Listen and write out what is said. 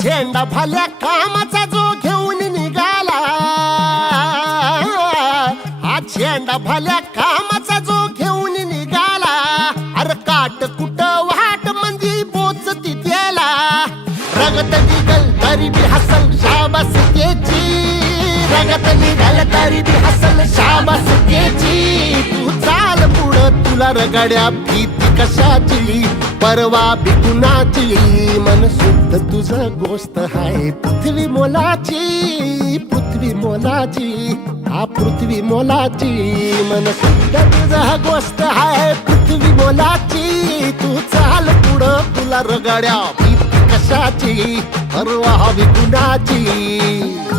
झेंडा भाल्या कामाचा जो घेऊन निघाला, हा झेंडा भाल्या कामाचा जो घेऊन निघाला, अरे काट कुट वाट मंदी बोचती त्याला, रगत निघल तरी बी हसल शाबास त्याची, रगत निघल तरी बी हसल शाबास त्याची. तू चाल पुढं तुला रगड्या भीती कशाची, परवा बी कुणाची, मन शुद्ध तुझं गोष्ट हाय पृथ्वी मोलाची, पृथ्वी मोलाची, हा पृथ्वी मोलाची, मन शुद्ध तुझं गोष्ट हाय पृथ्वी मोलाची. तू चाल पुढं तुला रगड्या भीती कशाची, परवा बी कुणाची.